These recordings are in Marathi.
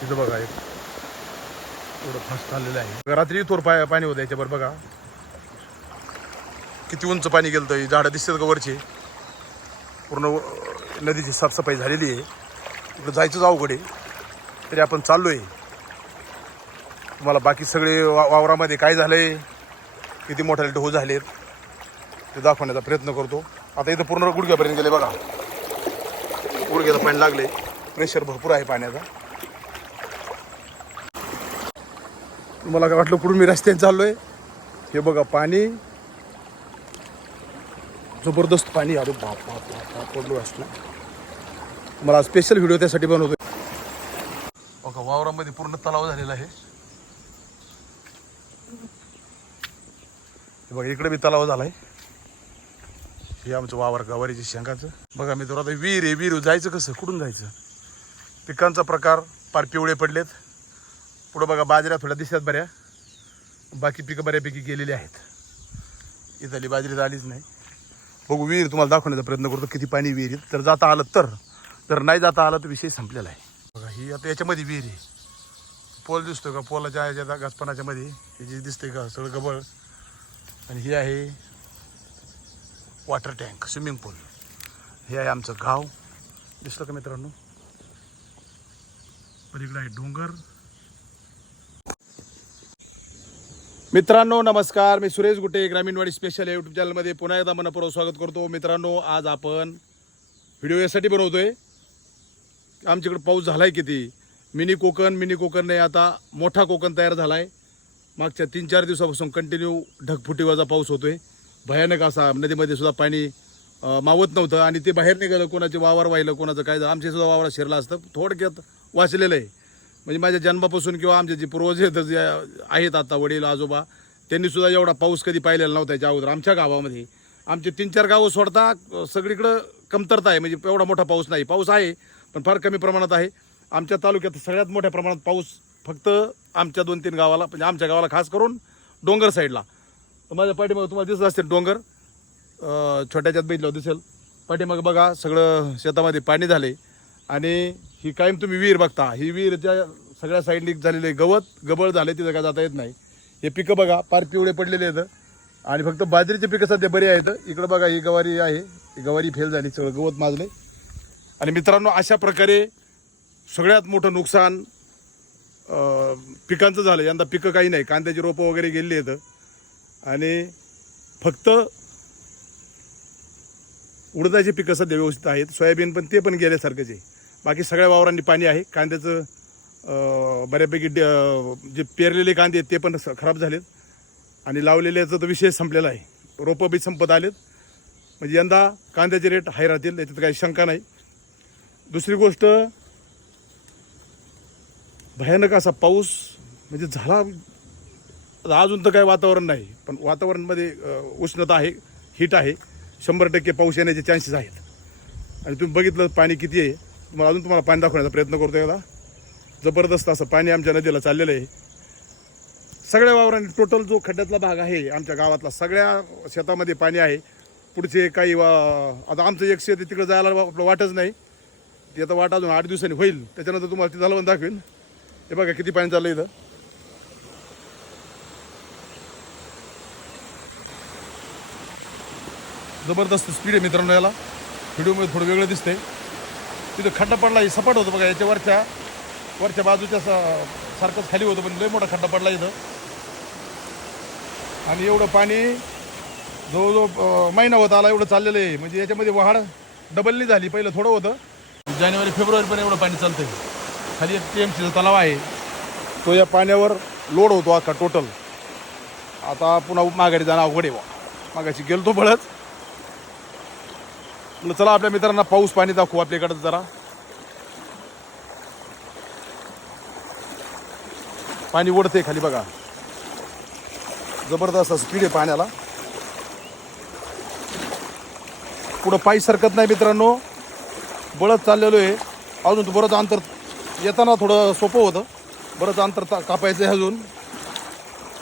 तिथं बघा एक थोडं फास्ट चाललेलं आहे. रात्री थोर पाय पाणी होतं याच्यावर बघा. किती उंच पाणी गेलं तर झाडं दिसतात का वरचे? पूर्ण नदीची साफसफाई झालेली आहे. इकडं जायचंच अवघड आहे. तरी आपण चाललो आहे तुम्हाला बाकी सगळे वा वावरामध्ये काय झालंय? किती मोठ्या ढो झालेत? ते दाखवण्याचा प्रयत्न करतो. आता इथं पूर्ण गुडघ्यापर्यंत गेले बघा. गुडघ्याला पाणी लागले प्रेशर भरपूर आहे पाण्याचा. तुम्हाला काय वाटलं कुठून मी रस्त्याने आहे हे बघा पाणी. जबरदस्त पाणी. अरे बाप बाप बाप बाप पडलो असतो. मला स्पेशल व्हिडिओ त्यासाठी बनवतो बघा वावरामध्ये पूर्ण तलाव झालेला आहे. हे बघा इकडे बी तलाव झालाय. हे आमचं वावर गवारीची शेंगाचं. बघा मी आता विहीर आहे विहीर जायचं कसं? कुठून जायचं? पिकांचा प्रकार पार पिवळे पडलेत. पुढं बघा बाजऱ्या थोड्या दिसतात बऱ्या. बाकी पिकं बऱ्यापैकी गेलेली आहेत. इथली बाजरी झालीच नाही. बघू विहीर तुम्हाला दाखवण्याचा प्रयत्न करतो किती पाणी विहिरीत तर जाता आलं तर जर नाही जाता आलं तर विषय संपलेला आहे. बघा ही आता याच्यामध्ये विहीर आहे. पोल दिसतो का? पोलाच्या याच्या मध्ये. हे जे दिसतंय का? सगळं गबळ. आणि ही आहे वॉटर टँक स्विमिंग पूल हे आहे आमचं गाव. दिसलं का मित्रांनो? पलीकडे आहे डोंगर. मित्रांनो नमस्कार. मी सुरेश गुटे ग्रामीणवाडी स्पेशल यूट्यूब चॅनलमध्ये पुन्हा एकदा मनपूर्वक स्वागत करतो. मित्रांनो आज आपण व्हिडिओ यासाठी बनवतोय. आमच्याकडे पाऊस झाला आहे किती? मिनी कोकण मिनी कोकणने आता मोठा कोकण तयार झाला आहे मागच्या तीन चार दिवसापासून कंटिन्यू ढगफुटीवाचा पाऊस होतोय. भयानक असा नदीमध्ये सुद्धा पाणी मावत नव्हतं आणि ते बाहेर निघालं कोणाचे वावर वाहिलं कोणाचं काय झालं आमचे सुद्धा वावरात शिरलं असतं. थोडक्यात वाचलेलं आहे. म्हणजे माझ्या जन्मापासून किंवा आमचे जे पूर्वज आहेत जे आहेत आता वडील आजोबा त्यांनी सुद्धा एवढा पाऊस कधी पाहिलेला नव्हता याच्या अगोदर आमच्या गावामध्ये. आमचे तीन चार गावं सोडता सगळीकडं कमतरता आहे. म्हणजे एवढा मोठा पाऊस नाही. पाऊस आहे पण फार कमी प्रमाणात आहे. आमच्या तालुक्यात सगळ्यात मोठ्या प्रमाणात पाऊस फक्त आमच्या दोन तीन गावाला म्हणजे आमच्या गावाला खास करून डोंगर साईडला. माझ्या पाठीमागं तुम्हाला दिसत असतील डोंगर. छोट्याच्यात बघितलं दिसेल. पाठीमागं बघा सगळं शेतामध्ये पाणी झाले. आणि ही कायम तुम्ही विहीर बघता. ही विहीरच्या सगळ्या साईडने झालेले गवत गबळ झाले तिथं काय जाता येत नाही. हे पिकं बघा पार पिवळे पडलेले आहेत. आणि फक्त बाजरीचे पिकं सध्या बरी आहेत. इकडं बघा ही गवारी आहे. ही गवारी फेल झाली सगळं गवत माजले आणि मित्रांनो अशा प्रकारे सगळ्यात मोठं नुकसान पिकांचं झालं यंदा पिकं काही नाही. कांद्याची रोपं वगैरे गेलेली आहेत. आणि फक्त उडदाची पिकं सध्या व्यवस्थित आहेत. सोयाबीन पण ते पण गेल्यासारखंच आहे. बाकी सगळ्या वावरांनी पाणी आहे. कांद्याचं बऱ्यापैकी ड- जे पेरलेले कांदे आहेत ते पण खराब झालेत. आणि लावलेल्याचा तर विषय संपलेला आहे. रोपं बी संपत आलेत. म्हणजे यंदा कांद्याचे रेट हाय राहतील याच्यात काही शंका नाही. दुसरी गोष्ट भयानक असा पाऊस म्हणजे झाला आता अजून तर काही वातावरण नाही. पण वातावरणमध्ये उष्णता आहे हीट आहे. शंभर टक्के पाऊस येण्याचे चान्सेस आहेत. आणि तुम्ही बघितलं पाणी किती आहे. तुम्हाला अजून तुम्हाला पाणी दाखवण्याचा प्रयत्न करतोय का जबरदस्त असं पाणी आमच्या नदीला चाललेलं आहे. सगळ्या वावरांनी टोटल जो खड्ड्यातला भाग आहे आमच्या गावातला सगळ्या शेतामध्ये पाणी आहे. पुढचे काही वा आता आमचं एक शेत आहे, तिकडे जायला आपलं वाटच नाही. ते आता वाट अजून आठ दिवसांनी होईल. त्याच्यानंतर तुम्हाला ते झालं दाखवेन. हे बघा किती पाणी चाललं इथं. जबरदस्त स्पीड आहे मित्रांनो याला. व्हिडिओमध्ये थोडं वेगळं दिसतंय. तिथं खड्डा पडला आहे, सपाट होतं बघा याच्या वरच्या वरच्या बाजूच्या सा- सारखंच खाली होतं पण लय मोठा खड्डा पडला इथं. आणि एवढं पाणी जवळजवळ महिना होत आला एवढं चाललेलं आहे. म्हणजे याच्यामध्ये वाढ डबलनी झाली पहिलं थोडं होतं. जानेवारी फेब्रुवारी पण एवढं पाणी चालतंय. खाली एक टी एम सीचा तलाव आहे. तो या पाण्यावर लोड होतो अख्खा टोटल आता पुन्हा माघारी जाणं अवघड आहे बा. मागाशी गेलतो बळच. म्हणलं चला आपल्या मित्रांना पाऊस पाणी दाखवू आपल्याकडं जरा. पाणी ओढते खाली बघा. जबरदस्त स्पीड आहे पाण्याला. पुढं पायी सरकत नाही मित्रांनो. बळत चाललेलो आहे. अजून तर बरंच अंतर येताना थोडं सोपं होतं. बरंच अंतर कापायचं आहे अजून.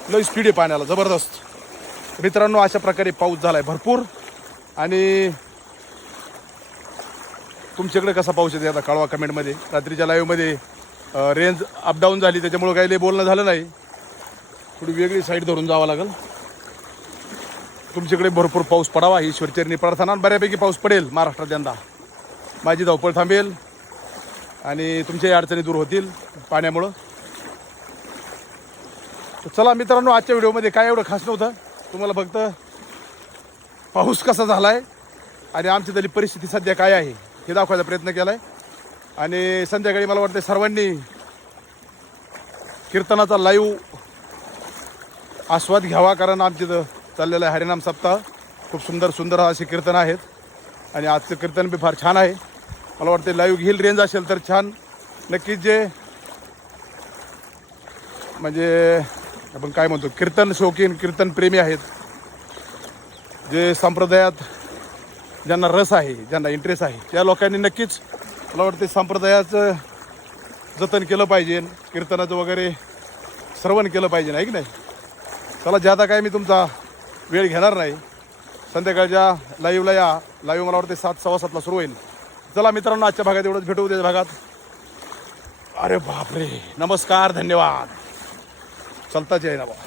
लई स्पीड आहे पाण्याला जबरदस्त. मित्रांनो अशा प्रकारे पाऊस झाला आहे भरपूर. आणि तुमच्याकडे कसा पाऊस येते आता कळवा कमेंटमध्ये रात्रीच्या लाईव्हमध्ये रेंज अपडाऊन झाली त्याच्यामुळं काही लई बोलणं झालं नाही. थोडी वेगळी साईड धरून जावं लागेल. तुमच्याकडे भरपूर पाऊस पडावा ही ईश्वरचरणी प्रार्थना. बऱ्यापैकी पाऊस पडेल महाराष्ट्रात यंदा. माझी धावपळ थांबेल आणि तुमच्याही अडचणी दूर होतील पाण्यामुळं. चला मित्रांनो आजच्या व्हिडिओमध्ये काय एवढं खास नव्हतं. तुम्हाला फक्त पाऊस कसा झाला आहे आणि आमची तरी परिस्थिती सध्या काय आहे. हे दाखवायचा प्रयत्न केला आहे आणि संध्याकाळी मला वाटतं सर्वांनी कीर्तनाचा लाईव्ह आस्वाद घ्यावा कारण आमचे चाललेला आहे हरिनाम सप्ताह. खूप सुंदर सुंदर असे कीर्तन आहेत. आणि आजचं कीर्तन बी फार छान आहे. मला वाटते लाईव्ह घेईल रेंज असेल तर छान. नक्कीच जे म्हणजे आपण काय म्हणतो कीर्तन शौकीन कीर्तन प्रेमी आहेत. जे संप्रदायात ज्यांना रस आहे ज्यांना इंटरेस्ट आहे त्या लोकांनी नक्कीच मला वाटते संप्रदायाचं जतन केलं पाहिजे कीर्तनाचं वगैरे श्रवण केलं पाहिजे आहे की नाही? चला ज्यादा काय मी तुमचा वेळ घेणार नाही. संध्याकाळच्या लाईव्हला या. लाईव्ह मला वाटते सात सव्वा सातला सुरू होईल. चला मित्रांनो आजच्या भागात एवढंच. भेटू त्या भागात. अरे बापरे. नमस्कार धन्यवाद. चलताच आहे ना बाबा